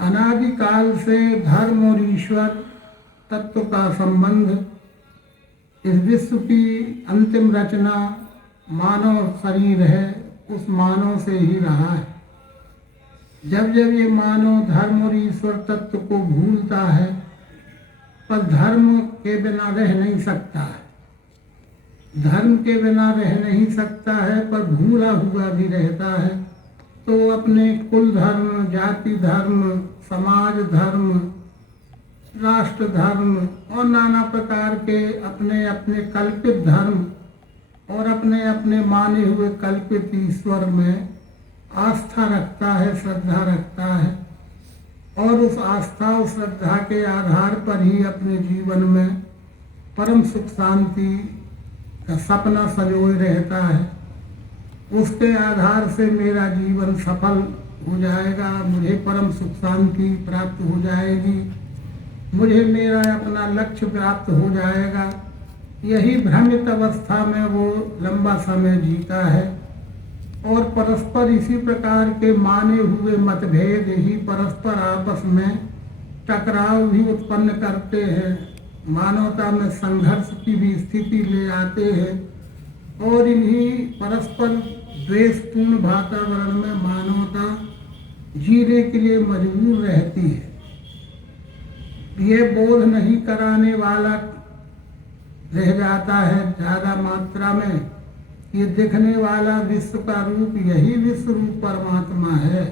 अनादिकाल से धर्म और ईश्वर तत्व का संबंध इस विश्व की अंतिम रचना मानव शरीर है, उस मानव से ही रहा है। जब जब ये मानव धर्म और ईश्वर तत्व को भूलता है, पर धर्म के बिना रह नहीं सकता है, धर्म के बिना रह नहीं सकता है, पर भूला हुआ भी रहता है, तो अपने कुल धर्म, जाति धर्म, समाज धर्म, राष्ट्र धर्म और नाना प्रकार के अपने अपने कल्पित धर्म और अपने अपने माने हुए कल्पित ईश्वर में आस्था रखता है, श्रद्धा रखता है, और उस आस्था और श्रद्धा के आधार पर ही अपने जीवन में परम सुख शांति का सपना संजोए रहता है। उसके आधार से मेरा जीवन सफल हो जाएगा, मुझे परम सुख शांति प्राप्त हो जाएगी, मुझे मेरा अपना लक्ष्य प्राप्त हो जाएगा। यही भ्रमित अवस्था में वो लंबा समय जीता है और परस्पर इसी प्रकार के माने हुए मतभेद ही परस्पर आपस में टकराव भी उत्पन्न करते हैं, मानवता में संघर्ष की भी स्थिति ले आते हैं और इन्हीं परस्पर द्वेषपूर्ण वातावरण में मानवता जीने के लिए मजबूर रहती है। ये बोध नहीं कराने वाला रह जाता है ज़्यादा मात्रा में। ये दिखने वाला विश्व का रूप यही विश्व रूप परमात्मा है।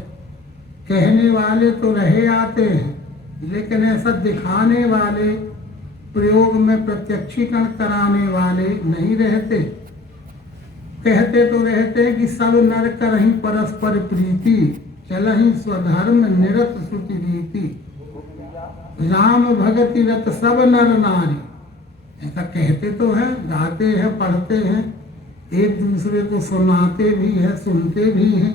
कहने वाले तो रहे आते हैं, लेकिन ऐसा दिखाने वाले, प्रयोग में प्रत्यक्षीकरण कराने वाले नहीं रहते। कहते तो रहते हैं कि सब नर करहि परस्पर प्रीति, चलहि स्वधर्म निरत श्रुति रीति, राम भगति रत सब नर नारी। ऐसा कहते तो हैं, गाते हैं, पढ़ते हैं, एक दूसरे को सुनाते भी हैं, सुनते भी हैं।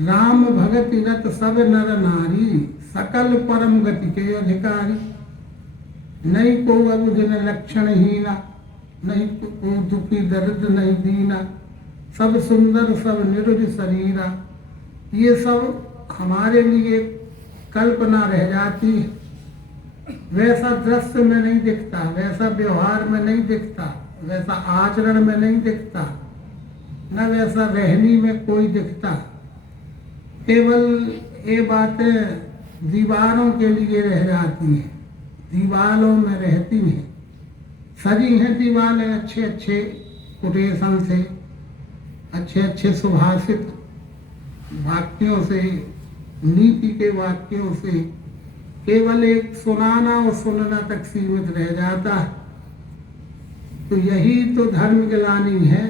राम भगति रत सब नर नारी, सकल परम गति के अधिकारी। नहीं को अब दिन लक्षण हीना, नहीं को दुखी दर्द नहीं दीना, सब सुंदर सब निरुज शरीरा। ये सब हमारे लिए कल्पना रह जाती है। वैसा दृश्य में नहीं दिखता, वैसा व्यवहार में नहीं दिखता, वैसा आचरण में नहीं दिखता, न वैसा रहनी में कोई दिखता। केवल ये बातें दीवारों के लिए रह जाती हैं, दीवारों में रहती हैं। सजी हैं दीवारें अच्छे अच्छे कोटेशन से, अच्छे अच्छे सुभाषित वाक्यों से, नीति के वाक्यों से। केवल एक सुनाना और सुनना तक सीमित रह जाता है। तो यही तो धर्म गिलानी है।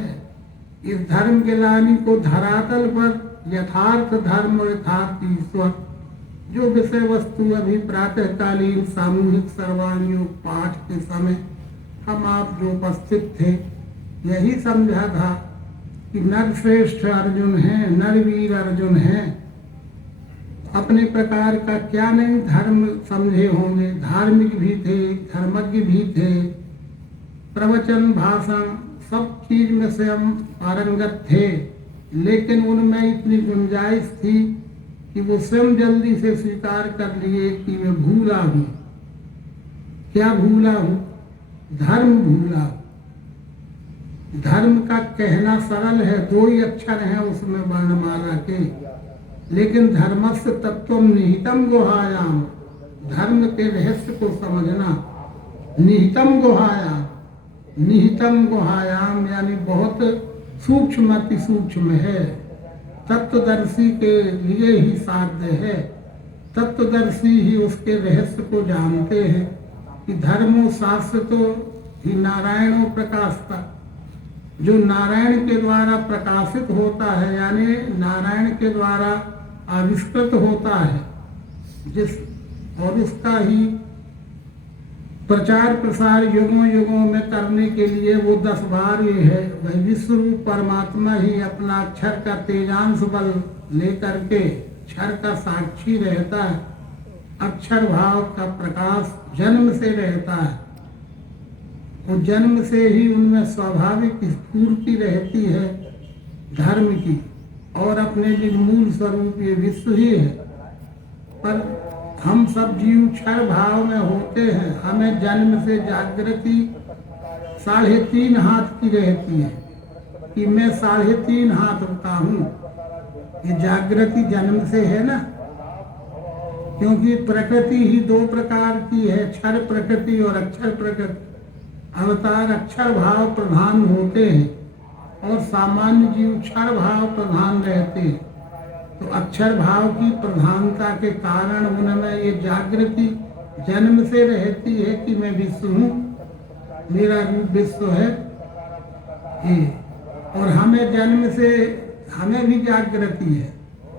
इस धर्म गिलानी को धरातल पर यथार्थ धर्म और यथार्थ ईश्वर, जो विषय वस्तु अभी प्रातःकालीन सामूहिक सर्वांग पाठ के समय हम आप जो उपस्थित थे, यही समझा था कि नर श्रेष्ठ अर्जुन हैं, नरवीर अर्जुन हैं। अपने प्रकार का क्या नहीं धर्म समझे होंगे, धार्मिक भी थे, धर्मज्ञ भी थे, प्रवचन भाषण सब चीज में से हम पारंगत थे, लेकिन उनमें इतनी गुंजाइश थी कि वो स्वयं जल्दी से स्वीकार कर लिए कि मैं भूला हूँ। क्या भूला हूँ? धर्म भूला हूँ। धर्म का कहना सरल है, दो ही अक्षर हैं उसमें वर्णमाला के, लेकिन धर्मस्य तत्वम निहितम गुहायाम, धर्म के रहस्य को समझना। निहितम गुहायाम, निहितम गुहायाम यानी बहुत सूक्ष्म, अति सूक्ष्म है, तत्वदर्शी के लिए ही साध्य है। तत्वदर्शी ही उसके रहस्य को जानते हैं कि धर्मो शास्त्र तो ही नारायणों प्रकाशता, जो नारायण के द्वारा प्रकाशित होता है, यानी नारायण के द्वारा आविष्कृत होता है, जिस और उसका ही प्रचार प्रसार युगों युगों में करने के लिए वो 10 बार ये है, वह विश्व रूप परमात्मा ही अपना अक्षर का तेजांश बल लेकर के अक्षर का साक्षी रहता है। अक्षर भाव का प्रकाश जन्म से रहता है, वो जन्म से ही उनमें स्वाभाविक स्फूर्ति रहती है धर्म की, और अपने लिए मूल स्वरूप ये विश्व ही है। पर हम सब जीव क्षर भाव में होते हैं। हमें जन्म से जागृति 3.5 हाथ की रहती है कि मैं 3.5 हाथ होता हूँ। ये जागृति जन्म से है ना, क्योंकि प्रकृति ही 2 प्रकार की है, क्षर प्रकृति और अक्षर प्रकृति। अवतार अक्षर भाव प्रधान होते हैं और सामान्य जीव क्षर भाव प्रधान रहते हैं। तो अक्षर भाव की प्रधानता के कारण उनमें ये जागृति जन्म से रहती है कि मैं विश्व हूँ, मेरा रूप विश्व है ये। और हमें जन्म से हमें भी जागृति है,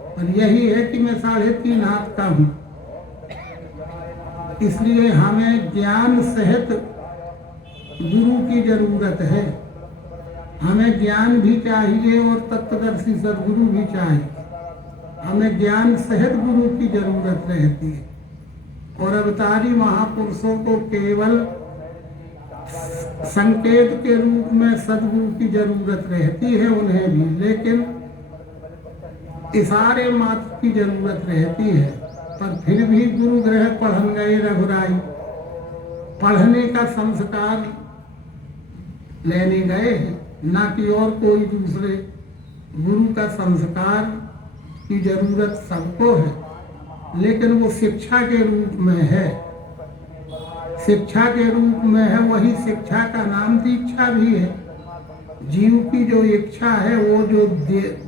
पर यही है कि मैं 3.5 हाथ का हूँ। इसलिए हमें ज्ञान सहित गुरु की जरूरत है। हमें ज्ञान भी चाहिए और तत्वदर्शी सदगुरु भी चाहिए। हमें ज्ञान सहित गुरु की जरूरत रहती है। और अवतारी महापुरुषों को केवल संकेत के रूप में सदगुरु की जरूरत रहती है उन्हें भी, लेकिन इशारे मात्र की जरूरत रहती है। पर फिर भी गुरु ग्रह पढ़न गए रघुराई, पढ़ने का संस्कार लेने गए हैं, ना कि और कोई दूसरे। गुरु का संस्कार की जरूरत सबको है, लेकिन वो शिक्षा के रूप में है। शिक्षा के रूप में है, वही शिक्षा का नाम दीक्षा भी है। जीव की जो इच्छा है वो जो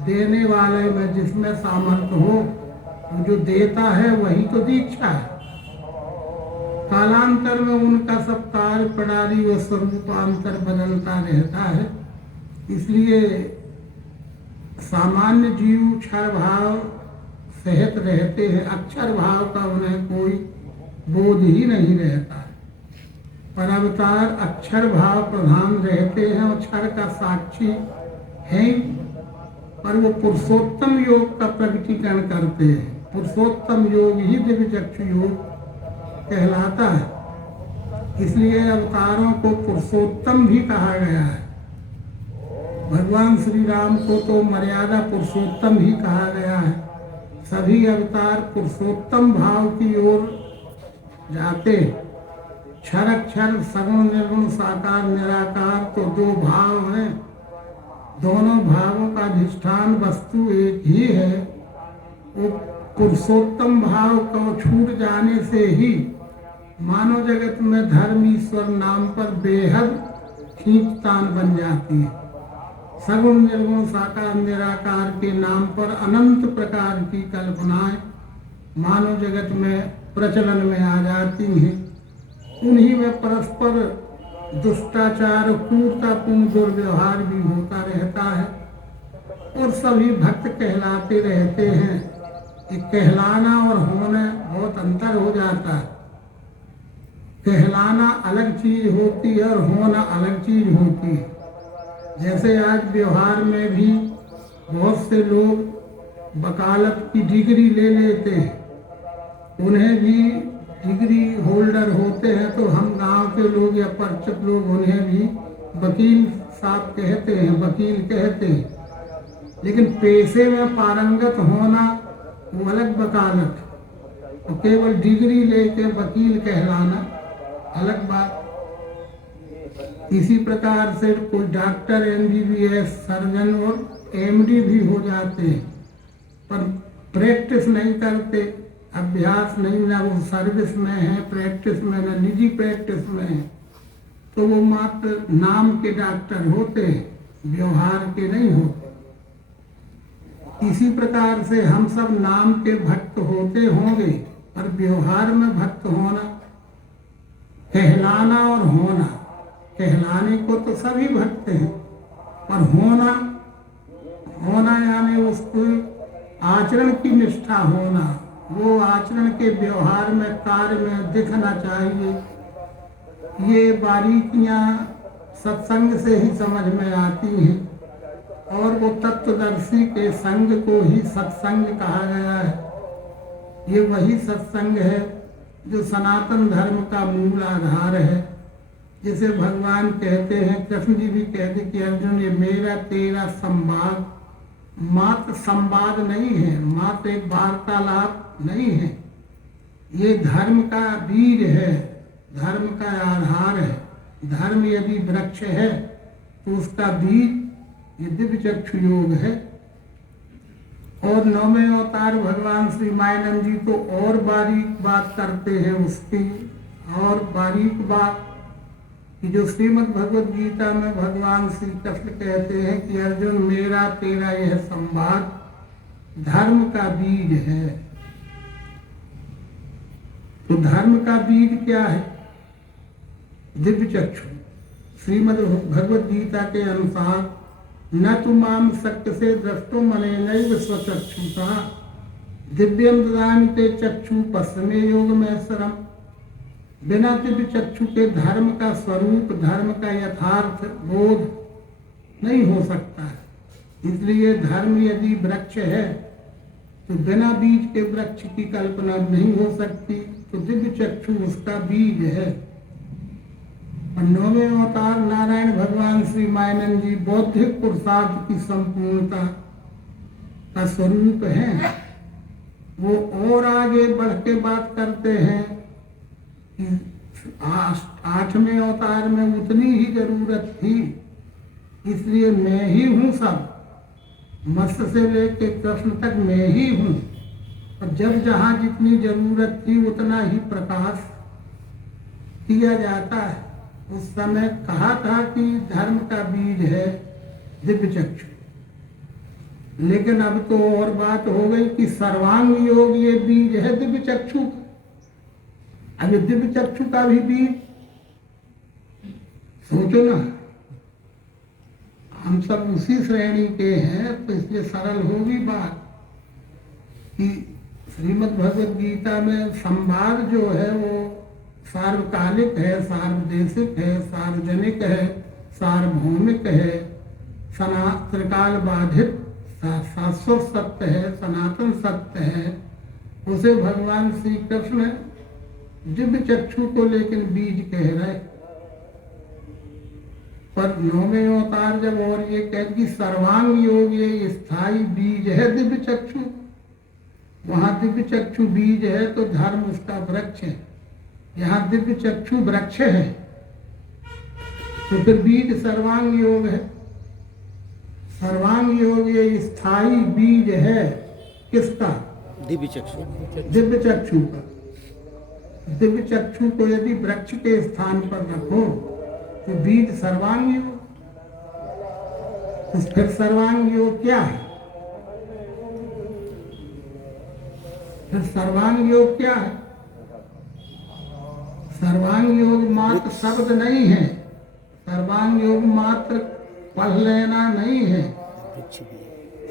देने वाले में जिसमें सामर्थ्य हो, वो जो देता है वही तो दीक्षा है। कालांतर में उनका सब कार्य प्रणाली व स्वरूपांतर बदलता रहता है। इसलिए सामान्य जीव क्षर भाव सहित रहते हैं, अक्षर भाव का उन्हें कोई बोध ही नहीं रहता है। पर अवतार अक्षर भाव प्रधान रहते हैं और क्षर का साक्षी है, पर वो पुरुषोत्तम योग का प्रकटीकरण करते हैं। पुरुषोत्तम योग ही दिव्य चक्षु योग कहलाता है। इसलिए अवतारों को पुरुषोत्तम भी कहा गया है। भगवान श्री राम को तो मर्यादा पुरुषोत्तम ही कहा गया है। सभी अवतार पुरुषोत्तम भाव की ओर जाते। क्षर अक्षर सगुण निर्गुण साकार निराकार तो 2 भाव हैं। दोनों भावों का अधिष्ठान वस्तु एक ही है। वो पुरुषोत्तम भाव को छूट जाने से ही मानव जगत में धर्म ईश्वर नाम पर बेहद खींचतान बन जाती है। सगुण निर्गुण साकार निराकार के नाम पर अनंत प्रकार की कल्पनाएं मानव जगत में प्रचलन में आ जाती हैं। उन्हीं में परस्पर दुष्टाचार क्रूरतापूर्ण दुर्व्यवहार भी होता रहता है और सभी भक्त कहलाते रहते हैं। ये कहलाना और होना बहुत अंतर हो जाता है। कहलाना अलग चीज होती है और होना अलग चीज होती है। जैसे आज व्यवहार में भी बहुत से लोग वकालत की डिग्री ले लेते हैं, उन्हें भी डिग्री होल्डर होते हैं, तो हम गांव के लोग या परिचित लोग उन्हें भी वकील साहब कहते हैं, वकील कहते हैं। लेकिन पेशे में पारंगत होना वो अलग वकालत है, तो केवल डिग्री लेके वकील कहलाना अलग बात। इसी प्रकार से कोई डॉक्टर MBBS सर्जन और MD भी हो जाते हैं, पर प्रैक्टिस नहीं करते, अभ्यास नहीं, ना वो सर्विस में है प्रैक्टिस में, ना निजी प्रैक्टिस में है, तो वो मात्र नाम के डॉक्टर होते हैं, व्यवहार के नहीं होते। इसी प्रकार से हम सब नाम के भक्त होते होंगे, पर व्यवहार में भक्त होना, कहलाना और होना, कहलाने को तो सभी भक्त हैं, पर होना यानी उसको आचरण की निष्ठा होना, वो आचरण के व्यवहार में कार्य में दिखना चाहिए। ये बारीकियां सत्संग से ही समझ में आती हैं और वो तत्वदर्शी के संग को ही सत्संग कहा गया है। ये वही सत्संग है जो सनातन धर्म का मूल आधार है। जैसे भगवान कहते हैं, कृष्ण जी भी कहते कि अर्जुन ये मेरा तेरा संवाद मात्र संवाद नहीं है, मात्र एक वार्तालाप नहीं है, ये धर्म का बीज है, धर्म का आधार है। धर्म यदि वृक्ष है तो उसका बीज ये दिव्य चक्षु योग है। और 9वें अवतार भगवान श्री मायानंद जी तो और बारीक बात करते हैं उसकी, और बारीक बात कि जो श्रीमद् भगवद गीता में भगवान श्री कृष्ण कहते हैं कि अर्जुन मेरा तेरा यह संवाद धर्म का बीज है। तो धर्म का बीज क्या है? दिव्य चक्षु। श्रीमद् भगवद गीता के अनुसार न तु माम शक्य से दृष्टो मनेनैव स्वचक्षुषा दिव्यम ददामि ते चक्षु पश्चिमे योग में सरम। बिना दिव्य चक्षु के धर्म का स्वरूप, धर्म का यथार्थ बोध नहीं हो सकता है। इसलिए धर्म यदि वृक्ष है तो बिना बीज के वृक्ष की कल्पना नहीं हो सकती। तो दिव्य चक्षु उसका बीज है। और 9वें अवतार नारायण भगवान श्री मायानंद जी बौद्धिक पुरुषार्थ की संपूर्णता का स्वरूप है। वो और आगे बढ़ के बात करते हैं कि 8वें अवतार में उतनी ही जरूरत थी, इसलिए मैं ही हूँ सब, मत्स्य से लेके कृष्ण तक मैं ही हूँ। और जब जहाँ जितनी जरूरत थी उतना ही प्रकाश किया जाता है। उस समय कहा था कि धर्म का बीज है दिव्य चक्षु, लेकिन अब तो और बात हो गई कि सर्वांग योग ये बीज है दिव्य चक्षु। अब ये दिव्य चक्षु का भी बीज सोचो ना, हम सब उसी श्रेणी के हैं, तो इसलिए सरल होगी बात कि श्रीमद् भगवद गीता में संवाद जो है वो सार्वकालिक है, सार्वदेशिक है, सार्वजनिक है, सार्वभौमिक है, त्रिकाल बाधित शाश्वत सत्य है, सनातन सत्य है। उसे भगवान श्री कृष्ण दिव्य चक्षु को लेकिन बीज कह रहे। पर 9वें अवतार जब और ये कह कि सर्वांग योग ये स्थायी बीज है दिव्य चक्षु, वहां दिव्य चक्षु बीज है तो धर्म उसका वृक्ष है। यहाँ दिव्य चक्षु वृक्ष है तो फिर बीज सर्वांग योग है। सर्वांग योग ये स्थायी बीज है किसका? दिव्य चक्षु, दिव्य चक्षु का। दिव्य चक्षु को यदि वृक्ष के स्थान पर रखो तो बीज सर्वांग योग। तो फिर सर्वांग योग क्या है? फिर सर्वांग योग क्या है? सर्वांग योग मात्र शब्द नहीं है, सर्वांग योग मात्र पढ़ लेना नहीं है।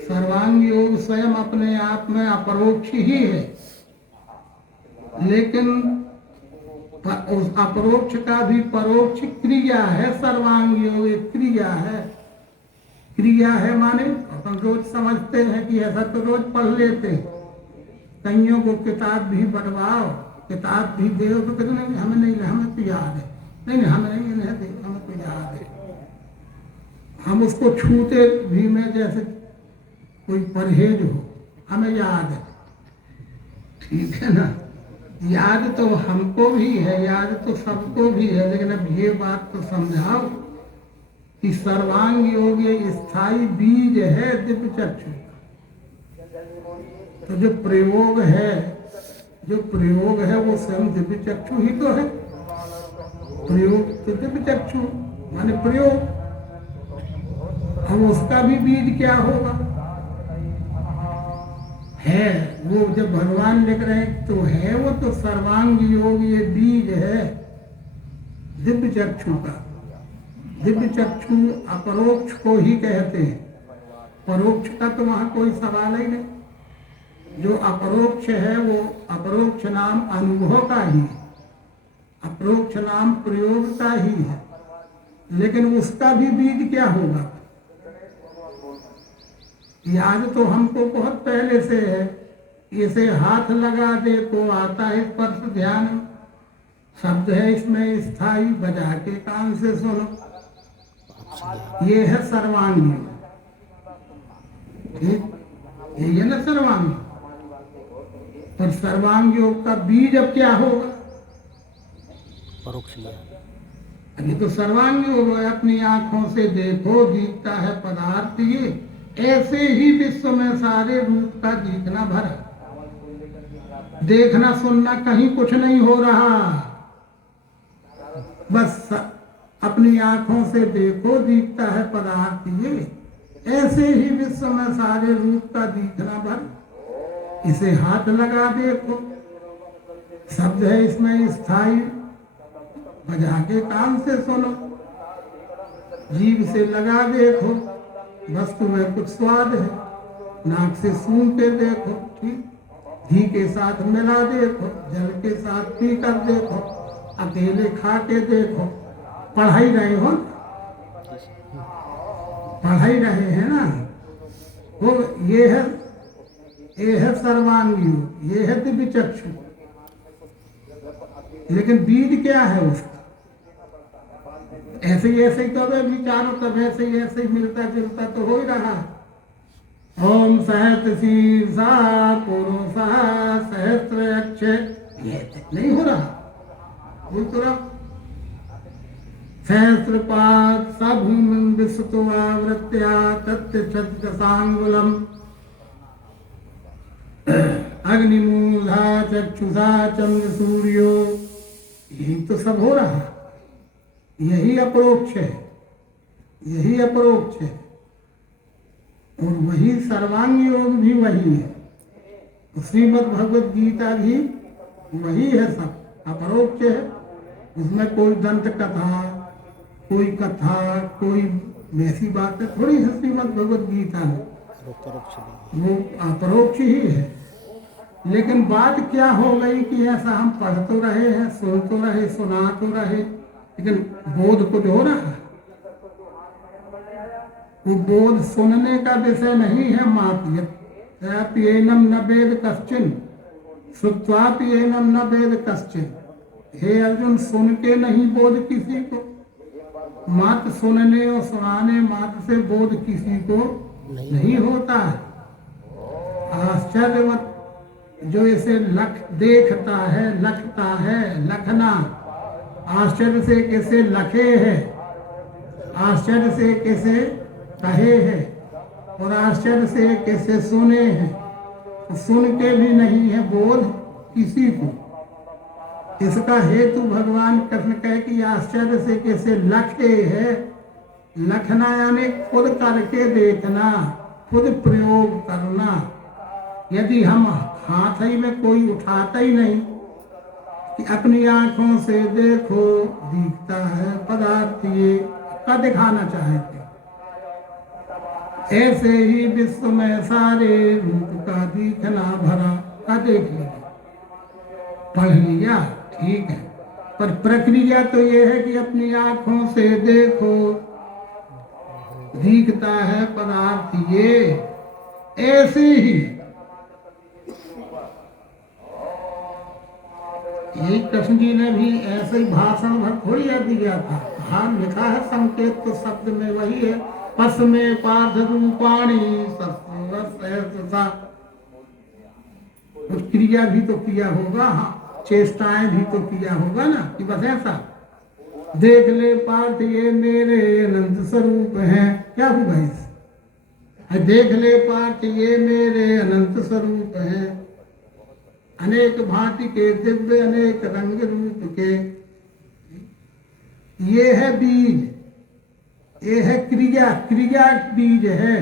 सर्वांग योग स्वयं अपने आप में अपरोक्ष ही है, लेकिन उस अपरोक्ष का भी परोक्ष क्रिया है। सर्वांग योग एक क्रिया है। क्रिया है माने अपन रोज समझते हैं कि ऐसा तो रोज पढ़ लेते हैं, कईयों को किताब भी बढ़वाओ, किताब भी दे तो कहते नहीं हमें नहीं, हमें तो याद है, नहीं हमें नहीं दे, हमें तो याद है। हम उसको छूते भी में जैसे कोई परहेज हो, हमें याद है। ठीक है ना, याद तो हमको भी है, याद तो सबको भी है, लेकिन अब ये बात तो समझाओ कि सर्वांग योग ये स्थायी बीज है दिव्य चक्षु। तो जो प्रयोग है वो स्वयं दिव्य चक्षु ही तो है। प्रयोग तो दिव्य चक्षु माने प्रयोग। अब उसका भी बीज क्या होगा? है वो जब भगवान लिख रहे हैं तो है वो तो सर्वांग योग ये बीज है दिव्य चक्षु का। दिव्य चक्षु अपरोक्ष को ही कहते हैं, परोक्ष का तो वहां कोई सवाल ही नहीं। जो अपरोक्ष है वो अपरोक्ष नाम अनुभव का ही है, अपरोक्ष नाम प्रयोग का ही है, लेकिन उसका भी बीज क्या होगा? याद तो हमको बहुत पहले से है, इसे हाथ लगा दे तो आता है स्पर्श ध्यान, शब्द है इसमें स्थायी, बजा के कान से सुनो, ये है सर्वांग। ठीक, ये है ना सर्वांग। और सर्वांग योग का बीज अब क्या होगा? परोक्ष ज्ञान। अभी तो सर्वांग योग है, अपनी आंखों से देखो दिखता है पदार्थ ये, ऐसे ही विश्व में सारे रूप का दिखना भरा, देखना सुनना कहीं कुछ नहीं हो रहा, बस अपनी आंखों से देखो दिखता है पदार्थ ये, ऐसे ही विश्व में सारे रूप का दिखना भरा। इसे हाथ लगा देखो, शब्द है इसमें स्थायी, बजा के कान से सुनो, जीभ से लगा देखो, वस्तु में कुछ स्वाद है, नाक से सूंघ के देखो, ठीक, घी के साथ मिला देखो, जल के साथ पी कर देखो, अकेले खा के देखो। पढ़ाई रहे हो, पढ़ाई रहे हैं ना, वो ये है सर्वांगी, ये है दिव्य चक्षु। लेकिन बीज क्या है उसका? ऐसे ही तो विचारों तब ऐसे ही मिलता जुलता तो हो ही रहा। ओम सहत शीर्षा पुरुषा सहस्त्र अक्षय, नहीं हो रहा, बोल तो रहा। सहस्रपाद सा भूमिं विश्वतोऽवृत्या तत्तिष्ठत्साङ्गुलम् अग्निमूला चक्षुषा चंद्र सूर्यो, यही तो सब हो रहा, यही अपरोक्ष है, यही अपरोक्ष है। और वही सर्वांग योग भी वही है, श्रीमद् भगवद गीता भी वही है, सब अपरोक्ष है। उसमें कोई दंत कथा, कोई कथा, कोई वैसी बातें थोड़ी है श्रीमद् भगवद गीता में, वो अपरोक्ष ही है। लेकिन बात क्या हो गई कि ऐसा हम पढ़ तो रहे हैं, सुन तो रहे, सुना तो रहे, लेकिन बोध कुछ हो रहा है। वो बोध सुनने का विषय नहीं है मात्र, पियेनम न वेद कश्चिन श्रुत्वा पियेनम न वेद कश्चिन। हे अर्जुन, सुन के नहीं बोध किसी को, मात्र सुनने और सुनाने मात्र से बोध किसी को नहीं होता है। आश्चर्यवत जो इसे देखता है, लखता है, लखना, आश्चर्य से कैसे लखे है, आश्चर्य से कैसे कहे है, और आश्चर्य से कैसे सुने हैं, तो सुन के भी नहीं है बोध किसी को। इसका हेतु भगवान कृष्ण कहे कि आश्चर्य से कैसे लखे है, लखना यानी खुद करके देखना, खुद प्रयोग करना। यदि हम हाथ ही में कोई उठाता ही नहीं कि अपनी आंखों से देखो दिखता है पदार्थ, ये का दिखाना चाहते, ऐसे ही विश्व में सारे रूप का दिखना भरा का देख लिया, पढ़ लिया, ठीक है, पर प्रक्रिया तो ये है कि अपनी आंखों से देखो दिखता है पदार्थ ये, ऐसे ही। यही कृष्ण जी ने भी ऐसे ही भाषण भर थोड़ी दिया था। हाँ, लिखा है संकेत तो शब्द में वही है, पस में पार्थ रूपाणी सहस्रसा। कुछ क्रिया भी तो किया होगा, हाँ, चेष्टाएं भी तो किया होगा ना, कि बस ऐसा देख ले पार्थ ये मेरे अनंत स्वरूप हैं। क्या हुआ इस? देख ले पार्थ ये मेरे अनंत स्वरूप हैं, अनेक भांति के दिव्य अनेक रंग रूप के। ये है बीज, ये है क्रिया, क्रिया बीज है।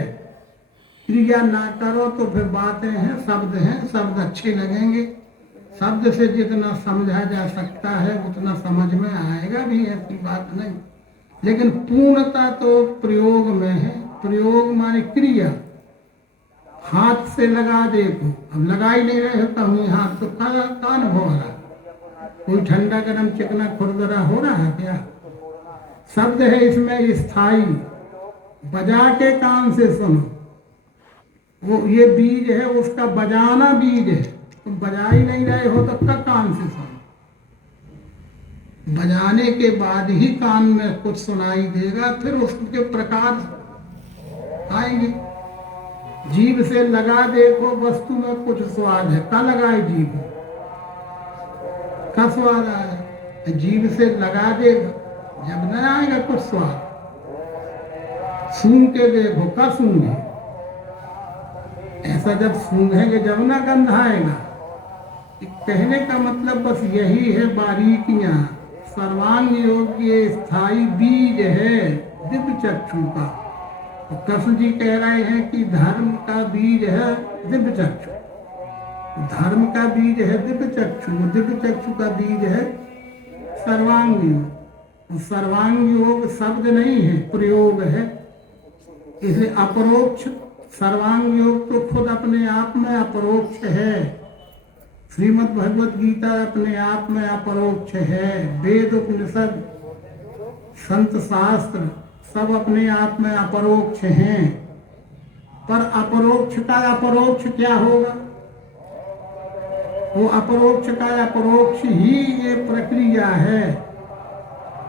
क्रिया ना करो तो फिर बातें हैं, शब्द हैं, शब्द अच्छे लगेंगे, शब्द से जितना समझा जा सकता है उतना समझ में आएगा भी, ऐसी बात नहीं। लेकिन पूर्णता तो प्रयोग में है। प्रयोग माने क्रिया, हाथ से लगा देखो, अब लगा ही नहीं रहे तो हम हाथ तो कान हो रहा, कोई ठंडा गरम चिकना खुरदरा हो रहा है क्या? शब्द है इसमें स्थायी, बजा के कान से सुनो, वो ये बीज है, उसका बजाना बीज है। तुम बजा ही नहीं रहे हो तो कब कान से सुनो? बजाने के बाद ही कान में कुछ सुनाई देगा, फिर उसके प्रकार आएंगे। जीभ से लगा देखो वस्तु में कुछ स्वाद है, का लगाए जीभ, का स्वाद आए, जीभ से लगा देखो जब न आएगा कुछ स्वाद, सूंघ के देखो, का सूंघे, ऐसा जब सूंघेंगे जब ना गंध आएगा। कहने का मतलब बस यही है बारीकियां। सर्वांग योग ये स्थायी बीज है दिव्य चक्षु का। तो कृष्ण जी कह रहे हैं कि धर्म का बीज है दिव्य चक्षु, धर्म का बीज है दिव्य चक्षु, दिव्य चक्षु का बीज है सर्वांग योग। सर्वांग योग शब्द नहीं है, प्रयोग है, इसलिए अपरोक्ष सर्वांग योग तो खुद अपने आप में अपरोक्ष है। श्रीमद् भगवत गीता अपने आप में अपरोक्ष है। वेद उपनिषद संत शास्त्र सब अपने आप में अपरोक्ष हैं। पर अपरोक्ष का अपरोक्ष क्या होगा? वो अपरोक्ष का अपरोक्ष ही ये प्रक्रिया है।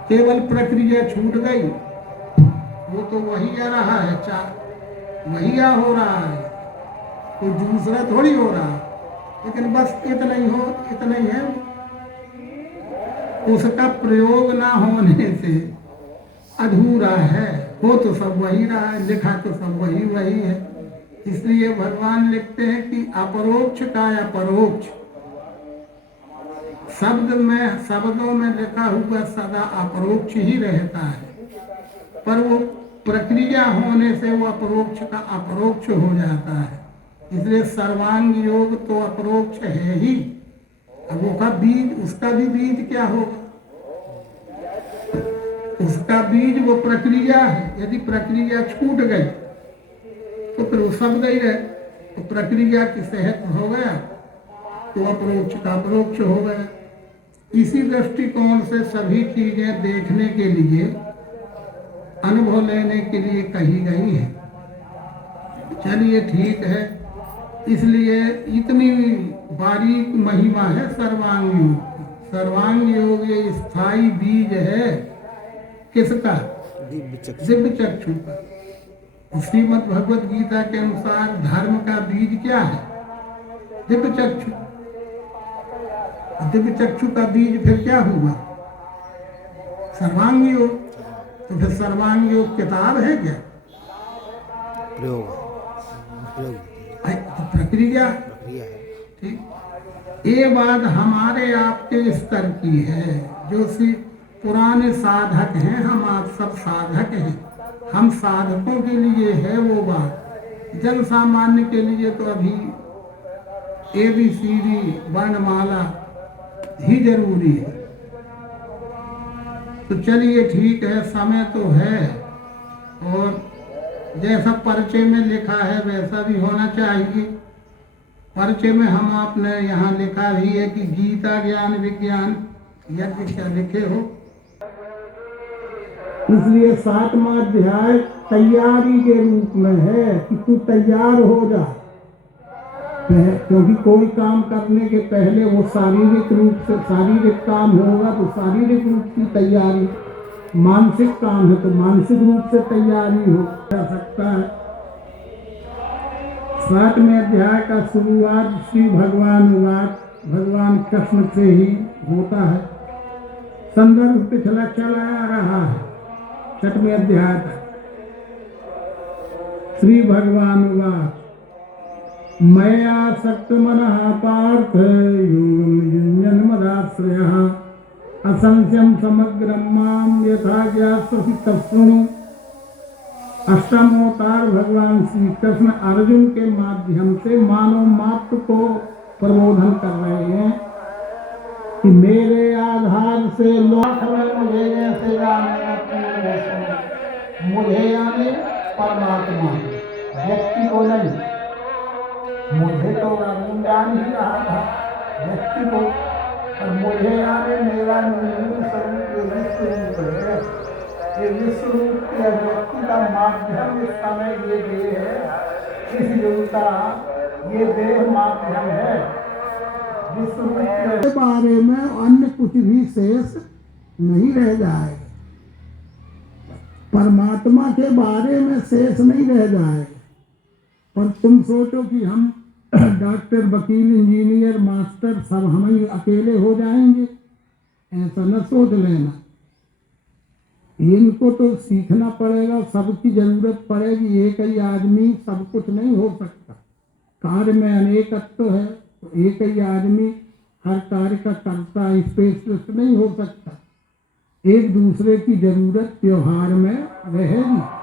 केवल प्रक्रिया छूट गई, वो तो वही आ रहा है, वही हो रहा है, कोई दूसरा थोड़ी हो रहा है। लेकिन बस इतना ही हो, इतना ही है, उसका प्रयोग ना होने से अधूरा है। हो तो सब वही रहा है, लिखा तो सब वही वही है। इसलिए भगवान लिखते हैं कि अपरोक्ष का अपरोक्ष शब्दों में लिखा हुआ सदा अपरोक्ष ही रहता है, पर वो प्रक्रिया होने से वो अपरोक्ष का अपरोक्ष हो जाता है। इसलिए सर्वांग योग तो अपरोक्ष है ही। अब वो का बीज, उसका भी बीज क्या होगा? उसका बीज वो प्रक्रिया है। यदि प्रक्रिया छूट गई तो फिर वो शब्द ही रहे, तो प्रक्रिया की सेहत हो गया तो अपरोक्ष का अपरोक्ष हो गया। इसी दृष्टिकोण से सभी चीजें देखने के लिए, अनुभव लेने के लिए कही गई है। चलिए ठीक है, इसलिए इतनी बारीक महिमा है सर्वांग योग। सर्वांग योग ये स्थायी बीज है किसका? दिव्य चक्षु का। श्रीमद् भगवत गीता के अनुसार धर्म का बीज क्या है? दिव्य चक्षु। दिव्य चक्षु का बीज फिर क्या हुआ? सर्वांग योग। तो फिर सर्वांग योग किताब है क्या? तो प्रक्रिया है। ठीक, ये बात हमारे आपके स्तर की है। जो पुराने साधक हैं, हम आप सब साधक हैं, हम साधकों के लिए है वो बात। जन सामान्य के लिए तो अभी ABCD वर्णमाला ही जरूरी है। तो चलिए ठीक है, समय तो है, और जैसा परिचय में लिखा है वैसा भी होना चाहिए। परिचय में हम आपने यहाँ लिखा भी है कि गीता ज्ञान विज्ञान यज्ञ क्या लिखे हो। इसलिए 7वां अध्याय तैयारी के रूप में है कि तू तैयार हो जा, क्योंकि कोई काम करने के पहले वो शारीरिक रूप से शारीरिक काम होगा तो शारीरिक रूप की तैयारी, मानसिक काम है तो मानसिक रूप से तैयारी हो जा सकता है। 7वें अध्याय का शुरुआत श्री भगवान कृष्ण से ही होता है। संदर्भ पिछला चला आ रहा है 6वें अध्याय तक। श्री भगवान उवाच मया सक्त मनः पार्थ योगं मदाश्रयः असंख्यं समग्रं मां यथा ज्ञास्यसि तच्छृणु। अष्टमोतार भगवान श्री कृष्ण अर्जुन के माध्यम से मानव मात्र को प्रबोधन कर रहे हैं कि मेरे आधार से लोक में मुझे जैसे मुझे यानी परमात्मा, व्यक्ति को नहीं। मुझे तो अर्जुन जान ही रहा था व्यक्ति को, और मुझे यानी मेरा मूल स्वरूप विश्व रूप है। ये विश्व रूप के व्यक्ति का माध्यम इस समय ये देह है, इस युग का ये देह माध्यम है। विश्व रूप के बारे में अन्य कुछ भी शेष नहीं रह जाएगा, परमात्मा के बारे में शेष नहीं रह जाएगा। और तुम सोचो कि हम डॉक्टर, वकील, इंजीनियर, मास्टर सब हम ही अकेले हो जाएंगे, ऐसा न सोच लेना। इनको तो सीखना पड़ेगा, सबकी जरूरत पड़ेगी। एक ही आदमी सब कुछ नहीं हो सकता। कार्य में अनेकत्व है, तो एक ही आदमी हर कार्य का कर्ता स्पेशलिस्ट नहीं हो सकता। एक दूसरे की जरूरत त्योहार में रहेगी।